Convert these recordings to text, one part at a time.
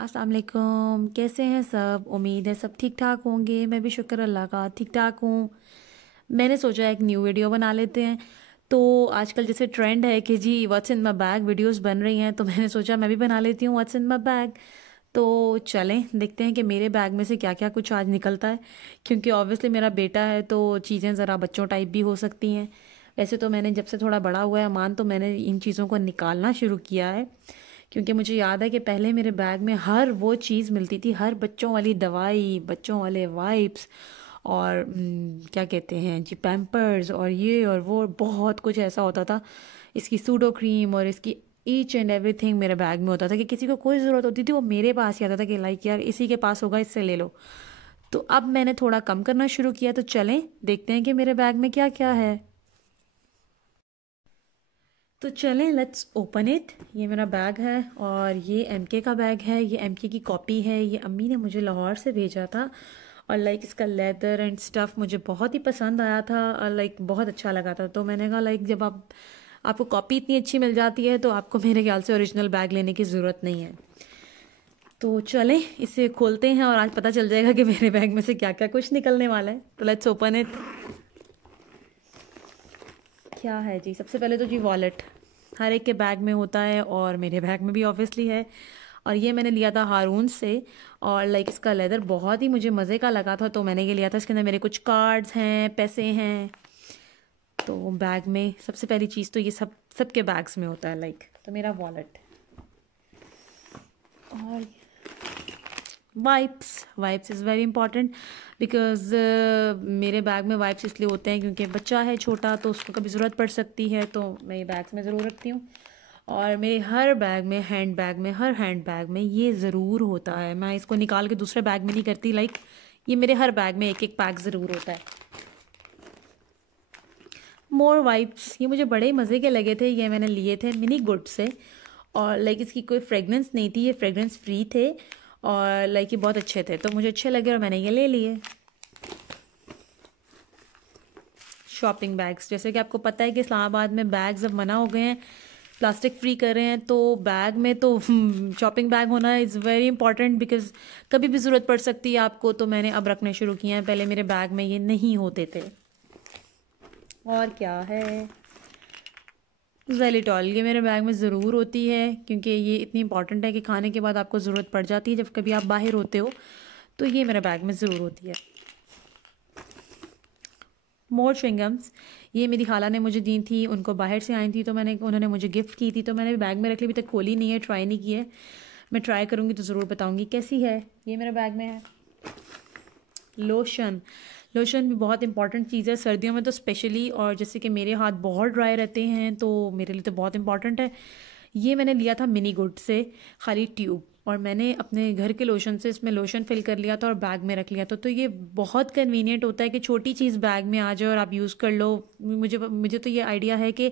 अस्सलाम वालेकुम। कैसे हैं सब? उम्मीद है सब ठीक ठाक होंगे। मैं भी शुक्र अल्लाह का ठीक ठाक हूँ। मैंने सोचा एक न्यू वीडियो बना लेते हैं। तो आजकल जैसे ट्रेंड है कि जी what's in my bag videos बन रही हैं, तो मैंने सोचा मैं भी बना लेती हूँ व्हाट्स इन माई बैग। तो चलें देखते हैं कि मेरे बैग में से क्या क्या कुछ आज निकलता है, क्योंकि ऑब्वियसली मेरा बेटा है तो चीज़ें ज़रा बच्चों टाइप भी हो सकती हैं। वैसे तो मैंने जब से थोड़ा बड़ा हुआ है अमान, तो मैंने इन चीज़ों को निकालना शुरू किया है, क्योंकि मुझे याद है कि पहले मेरे बैग में हर वो चीज़ मिलती थी, हर बच्चों वाली दवाई, बच्चों वाले वाइप्स और क्या कहते हैं जी, पैम्पर्स और ये और वो, बहुत कुछ ऐसा होता था। इसकी सूडो क्रीम और इसकी ईच एंड एवरीथिंग मेरे बैग में होता था कि किसी को कोई ज़रूरत होती थी वो मेरे पास ही आता था कि लाइक यार इसी के पास होगा, इससे ले लो। तो अब मैंने थोड़ा कम करना शुरू किया, तो चलें देखते हैं कि मेरे बैग में क्या क्या है। तो चलें लेट्स ओपन इट। ये मेरा बैग है और ये एमके का बैग है, ये एमके की कॉपी है, ये अम्मी ने मुझे लाहौर से भेजा था। और लाइक इसका लेदर एंड स्टफ़ मुझे बहुत ही पसंद आया था और लाइक बहुत अच्छा लगा था। तो मैंने कहा लाइक जब आपको कॉपी इतनी अच्छी मिल जाती है तो आपको मेरे ख्याल से ओरिजिनल बैग लेने की ज़रूरत नहीं है। तो चलें इसे खोलते हैं और आज पता चल जाएगा कि मेरे बैग में से क्या क्या कुछ निकलने वाला है। तो लेट्स ओपन इट। क्या है जी? सबसे पहले तो जी वॉलेट हर एक के बैग में होता है और मेरे बैग में भी ऑब्वियसली है। और ये मैंने लिया था हारून से और लाइक इसका लेदर बहुत ही मुझे मज़े का लगा था, तो मैंने ये लिया था। इसके अंदर मेरे कुछ कार्ड्स हैं, पैसे हैं। तो बैग में सबसे पहली चीज़ तो ये सबके बैग्स में होता है लाइक, तो मेरा वॉलेट। और wipes, wipes is very important because मेरे बैग में वाइप्स इसलिए होते हैं क्योंकि बच्चा है छोटा तो उसको कभी ज़रूरत पड़ सकती है, तो मैं ये बैग्स में ज़रूर रखती हूँ। और मेरे हर बैग में, हैंड बैग में, हर हैंड बैग में ये ज़रूर होता है। मैं इसको निकाल के दूसरे बैग में नहीं करती, लाइक ये मेरे हर बैग में एक एक पैक ज़रूर होता है। मोर वाइप्स, ये मुझे बड़े मज़े के लगे थे। ये मैंने लिए थे मिनी गुड से और लाइक इसकी कोई फ्रेगनेंस नहीं थी, ये फ्रेगनेंस फ्री थे और लाइक ये बहुत अच्छे थे, तो मुझे अच्छे लगे और मैंने ये ले लिए। शॉपिंग बैग्स, जैसे कि आपको पता है कि इस्लामाबाद में बैग्स अब मना हो गए हैं, प्लास्टिक फ्री कर रहे हैं, तो बैग में तो शॉपिंग बैग होना इज़ वेरी इंपॉर्टेंट बिकॉज कभी भी ज़रूरत पड़ सकती है आपको। तो मैंने अब रखने शुरू किए हैं, पहले मेरे बैग में ये नहीं होते थे। और क्या है? ज़ैलिटॉल, ये मेरे बैग में ज़रूर होती है क्योंकि ये इतनी इंपॉर्टेंट है कि खाने के बाद आपको ज़रूरत पड़ जाती है जब कभी आप बाहर होते हो, तो ये मेरे बैग में ज़रूर होती है। मोर च्युइंगम्स, ये मेरी खाला ने मुझे दी थी, उनको बाहर से आई थी तो उन्होंने मुझे गिफ्ट की थी, तो मैंने बैग में रख ली, अभी तक खोली नहीं है, ट्राई नहीं की है। मैं ट्राई करूँगी तो ज़रूर बताऊँगी कैसी है। ये मेरे बैग में है। लोशन, लोशन भी बहुत इंपॉर्टेंट चीज़ है सर्दियों में तो स्पेशली, और जैसे कि मेरे हाथ बहुत ड्राई रहते हैं तो मेरे लिए तो बहुत इंपॉर्टेंट है। ये मैंने लिया था मिनी गुड से, खाली ट्यूब, और मैंने अपने घर के लोशन से इसमें लोशन फिल कर लिया था और बैग में रख लिया था। तो ये बहुत कन्वीनियंट होता है कि छोटी चीज़ बैग में आ जाए और आप यूज़ कर लो। मुझे मुझे तो ये आइडिया है कि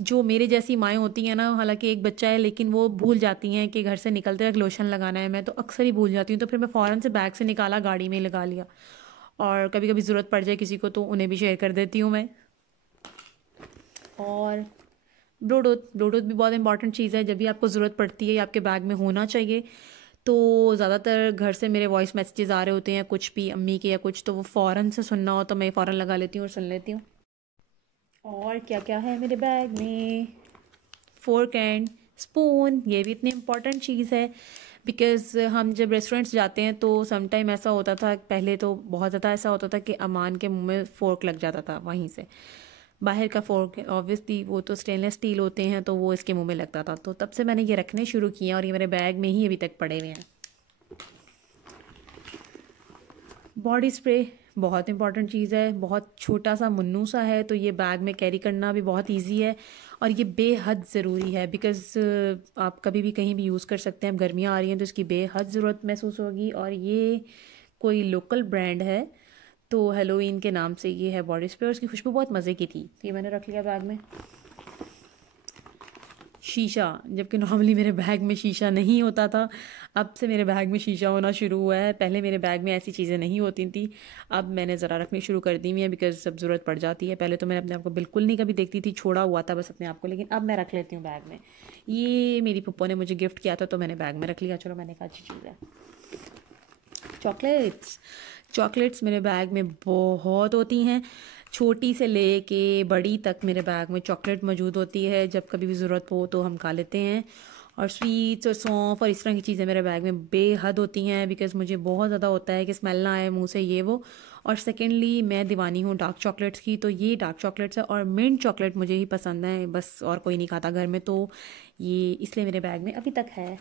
जो मेरे जैसी माएँ होती हैं ना, हालांकि एक बच्चा है लेकिन वो भूल जाती हैं कि घर से निकलते वक्त लोशन लगाना है। मैं तो अक्सर ही भूल जाती हूँ, तो फिर मैं फ़ौरन से बैग से निकाला, गाड़ी में लगा लिया, और कभी कभी ज़रूरत पड़ जाए किसी को तो उन्हें भी शेयर कर देती हूँ मैं। और ब्लूटूथ, ब्लूटूथ भी बहुत इंपॉर्टेंट चीज़ है, जब भी आपको ज़रूरत पड़ती है ये आपके बैग में होना चाहिए। तो ज़्यादातर घर से मेरे वॉइस मैसेजेस आ रहे होते हैं कुछ भी अम्मी के या कुछ, तो वो फ़ौरन से सुनना हो तो मैं फ़ौरन लगा लेती हूँ और सुन लेती हूँ। और क्या क्या है मेरे बैग में? फोर्क एंड स्पून, ये भी इतनी इम्पॉर्टेंट चीज़ है बिकॉज़ हम जब रेस्टोरेंट्स जाते हैं तो समटाइम ऐसा होता था, पहले तो बहुत ज़्यादा ऐसा होता था कि अमान के मुंह में फ़ोर्क लग जाता था वहीं से। बाहर का फ़ोर्क ऑब्वियसली वो तो स्टेनलेस स्टील होते हैं तो वो इसके मुंह में लगता था, तो तब से मैंने ये रखने शुरू किए और ये मेरे बैग में ही अभी तक पड़े हुए हैं। बॉडी स्प्रे, बहुत इंपॉर्टेंट चीज़ है, बहुत छोटा सा मुन्नू सा है तो ये बैग में कैरी करना भी बहुत इजी है और ये बेहद ज़रूरी है बिकॉज़ आप कभी भी कहीं भी यूज़ कर सकते हैं। अब गर्मियाँ आ रही हैं तो इसकी बेहद ज़रूरत महसूस होगी, और ये कोई लोकल ब्रांड है, तो हेलोइन के नाम से ये है बॉडी स्प्रे, और इसकी खुशबू बहुत मज़े की थी, तो ये मैंने रख लिया बैग में। शीशा, जबकि नॉर्मली मेरे बैग में शीशा नहीं होता था। अब से मेरे बैग में शीशा होना शुरू हुआ है। पहले मेरे बैग में ऐसी चीज़ें नहीं होती थी, अब मैंने ज़रा रखनी शुरू कर दी हुई है बिकॉज सब ज़रूरत पड़ जाती है। पहले तो मैंने अपने आप को बिल्कुल नहीं कभी देखती थी, छोड़ा हुआ था बस अपने आप को, लेकिन अब मैं रख लेती हूँ बैग में। ये मेरी पप्पो ने मुझे गिफ्ट किया था तो मैंने बैग में रख लिया। चलो, मैंने कहा अच्छी चीज़ है। चॉकलेट्स, चॉकलेट्स मेरे बैग में बहुत होती हैं। छोटी से लेके बड़ी तक मेरे बैग में चॉकलेट मौजूद होती है। जब कभी भी ज़रूरत हो तो हम खा लेते हैं। और स्वीट्स और सौंफ और इस तरह की चीज़ें मेरे बैग में बेहद होती हैं बिकॉज़ मुझे बहुत ज़्यादा होता है कि स्मेल ना आए मुंह से, ये वो। और सेकेंडली मैं दीवानी हूँ डार्क चॉकलेट्स की, तो ये डार्क चॉकलेट्स है और मिंट चॉकलेट मुझे ही पसंद है बस, और कोई नहीं खाता घर में, तो ये इसलिए मेरे बैग में अभी तक है।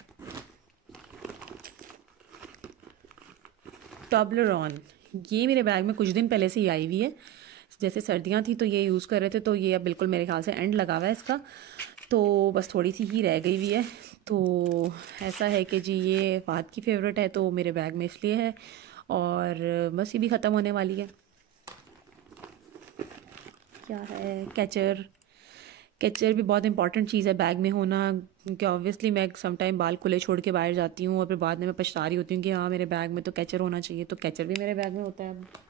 टॉबलरॉन, ये मेरे बैग में कुछ दिन पहले से ही आई हुई है। जैसे सर्दियाँ थी तो ये यूज़ कर रहे थे, तो ये अब बिल्कुल मेरे ख्याल से एंड लगा हुआ है इसका, तो बस थोड़ी सी ही रह गई हुई है। तो ऐसा है कि जी ये फ़हद की फेवरेट है तो मेरे बैग में इसलिए है, और बस ये भी ख़त्म होने वाली है। क्या है, कैचर। कैचर भी बहुत इंपॉर्टेंट चीज़ है बैग में होना, क्योंकि ऑब्वियसली मैं सम टाइम बाल खुले छोड़ के बाहर जाती हूँ और फिर बाद में मैं पछता रही होती हूँ कि हाँ मेरे बैग में तो कैचर होना चाहिए, तो कैचर भी मेरे बैग में होता है।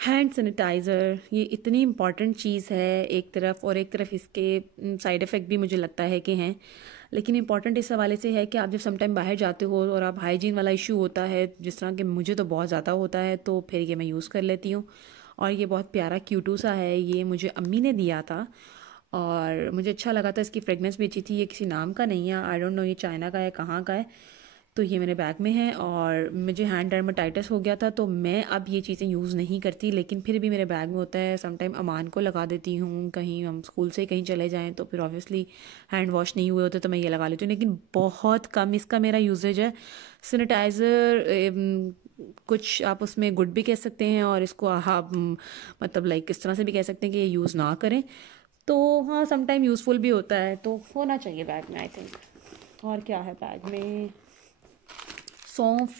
हैंड सैनिटाइज़र, ये इतनी इम्पॉर्टेंट चीज़ है एक तरफ, और एक तरफ इसके साइड इफ़ेक्ट भी मुझे लगता है कि हैं, लेकिन इंपॉर्टेंट इस हवाले से है कि आप जब सम टाइम बाहर जाते हो और आप हाइजीन वाला इशू होता है, जिस तरह के मुझे तो बहुत ज़्यादा होता है, तो फिर ये मैं यूज़ कर लेती हूँ। और ये बहुत प्यारा क्यूटू सा है, ये मुझे अम्मी ने दिया था और मुझे अच्छा लगा था। इसकी फ्रेगनेंस भी अच्छी थी। ये किसी नाम का नहीं है, आई डोंट नो ये चाइना का है कहाँ का है। तो ये मेरे बैग में है, और मुझे हैंड डर्माटाइटिस हो गया था तो मैं अब ये चीज़ें यूज़ नहीं करती, लेकिन फिर भी मेरे बैग में होता है। समटाइम अमान को लगा देती हूँ, कहीं हम स्कूल से कहीं चले जाएं तो फिर ऑब्वियसली हैंड वॉश नहीं हुए होते तो मैं ये लगा लेती हूँ, लेकिन बहुत कम इसका मेरा यूजेज है। सैनिटाइज़र कुछ आप उसमें गुड भी कह सकते हैं और इसको आप मतलब लाइक इस तरह से भी कह सकते हैं कि ये यूज़ ना करें, तो हाँ समटाइम यूज़फुल भी होता है, तो होना चाहिए बैग में आई थिंक। और क्या है बैग में, सौंफ।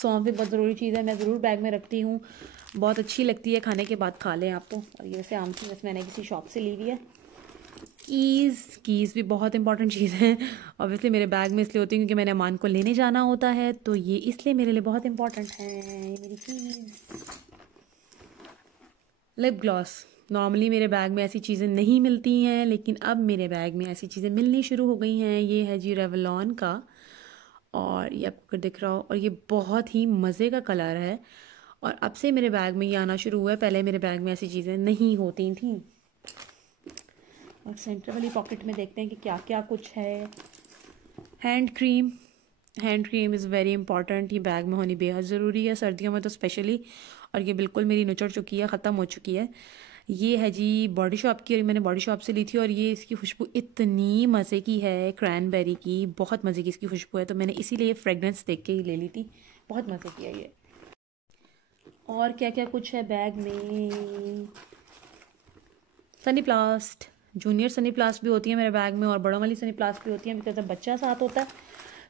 सौंफ भी बहुत ज़रूरी चीज़ है, मैं ज़रूर बैग में रखती हूँ, बहुत अच्छी लगती है, खाने के बाद खा लें आप तो। और ये वैसे आम सी बस मैंने किसी शॉप से ली हुई है। कीज़ भी बहुत इंपॉर्टेंट चीज़ है, ऑब्वियसली मेरे बैग में इसलिए होती है क्योंकि मैंने अमान को लेने जाना होता है, तो ये इसलिए मेरे लिए बहुत इंपॉर्टेंट है। ये मेरी कीज़। लिप ग्लॉस, नॉर्मली मेरे बैग में ऐसी चीज़ें नहीं मिलती हैं, लेकिन अब मेरे बैग में ऐसी चीज़ें मिलनी शुरू हो गई हैं। ये है जी रेवलॉन का, और ये आपको दिख रहा हो, और ये बहुत ही मज़े का कलर है, और अब से मेरे बैग में ये आना शुरू हुआ है, पहले मेरे बैग में ऐसी चीज़ें नहीं होती थी। और सेंटर वाली पॉकेट में देखते हैं कि क्या क्या कुछ है। Hand cream, hand cream is very important, ये बैग में होनी बेहद ज़रूरी है, सर्दियों में तो स्पेशली। और ये बिल्कुल मेरी निचड़ चुकी है, ख़त्म हो चुकी है। ये है जी बॉडी शॉप की, और मैंने बॉडी शॉप से ली थी, और ये इसकी खुशबू इतनी मज़े की है, क्रैनबेरी की, बहुत मज़े की इसकी खुशबू है, तो मैंने इसीलिए फ्रेगनेंस देख के ही ले ली थी। बहुत मज़े की है ये। और क्या क्या कुछ है बैग में, सनी प्लास्ट, जूनियर सनी प्लास्ट भी होती है मेरे बैग में, और बड़ों वाली सनी प्लास्ट भी होती है, बिकॉज जब बच्चा साथ होता है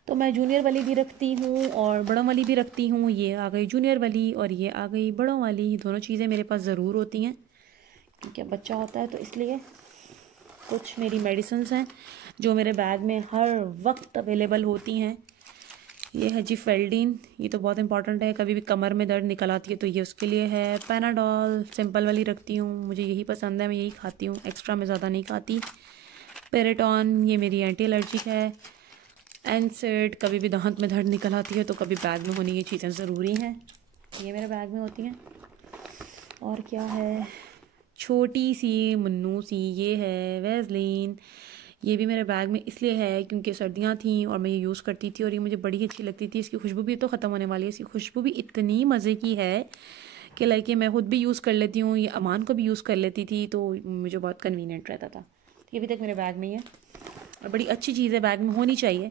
तो मैं जूनियर वाली भी रखती हूँ और बड़ों वाली भी रखती हूँ। ये आ गई जूनियर वाली और ये आ गई बड़ों वाली, दोनों चीज़ें मेरे पास ज़रूर होती हैं क्योंकि अब बच्चा होता है, तो इसलिए। कुछ मेरी मेडिसिन्स हैं जो मेरे बैग में हर वक्त अवेलेबल होती हैं। ये है जी फेल्डीन, ये तो बहुत इंपॉर्टेंट है, कभी भी कमर में दर्द निकल आती है तो ये उसके लिए है। पैनाडॉल सिंपल वाली रखती हूँ, मुझे यही पसंद है, मैं यही खाती हूँ, एक्स्ट्रा मैं ज़्यादा नहीं खाती। पेरेटॉन, ये मेरी एंटी एलर्जिक है। एनसेड, कभी भी दांत में दर्द निकल आती है तो कभी बैग में होनी ये चीज़ें ज़रूरी हैं, ये मेरे बैग में होती हैं। और क्या है, छोटी सी मुन्नू सी, ये है वैसलीन, ये भी मेरे बैग में इसलिए है क्योंकि सर्दियाँ थीं और मैं ये यूज़ करती थी और ये मुझे बड़ी अच्छी लगती थी। इसकी खुशबू भी तो ख़त्म होने वाली है, इसकी खुशबू भी इतनी मज़े की है कि लाइक ये मैं खुद भी यूज़ कर लेती हूँ, ये अमान को भी यूज़ कर लेती थी, तो मुझे बहुत कन्वीनियंट रहता था। ये अभी तक मेरे बैग में ही है और बड़ी अच्छी चीज़ है, बैग में होनी चाहिए।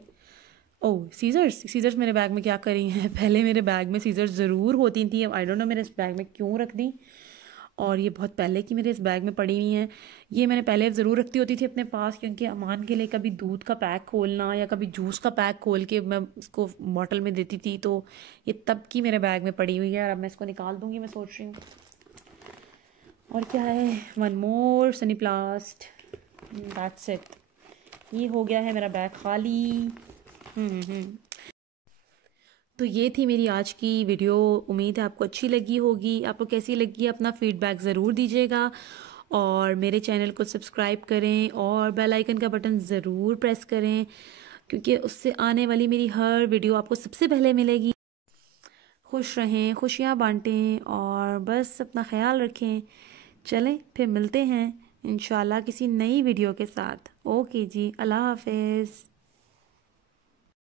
ओह सीज़र्स, सीज़र्स मेरे बैग में क्या करी हैं पहले मेरे बैग में सीज़र्स ज़रूर होती थी, अब आई डोंट नो मेरे इस बैग में क्यों रख दी, और ये बहुत पहले की मेरे इस बैग में पड़ी हुई हैं। ये मैंने पहले ज़रूर रखती होती थी अपने पास, क्योंकि अमान के लिए कभी दूध का पैक खोलना या कभी जूस का पैक खोल के मैं उसको बॉटल में देती थी, तो ये तब की मेरे बैग में पड़ी हुई है और अब मैं इसको निकाल दूँगी, मैं सोच रही हूँ। और क्या है, one more Sunny प्लास्ट, that's it. ये हो गया है मेरा बैग खाली। हम्म। तो ये थी मेरी आज की वीडियो। उम्मीद है आपको अच्छी लगी होगी। आपको कैसी लगी अपना फीडबैक ज़रूर दीजिएगा, और मेरे चैनल को सब्सक्राइब करें और बेल आइकन का बटन ज़रूर प्रेस करें, क्योंकि उससे आने वाली मेरी हर वीडियो आपको सबसे पहले मिलेगी। खुश रहें, खुशियाँ बांटें, और बस अपना ख्याल रखें। चलें फिर मिलते हैं इंशाल्लाह किसी नई वीडियो के साथ। ओके जी, अल्लाह हाफिज़।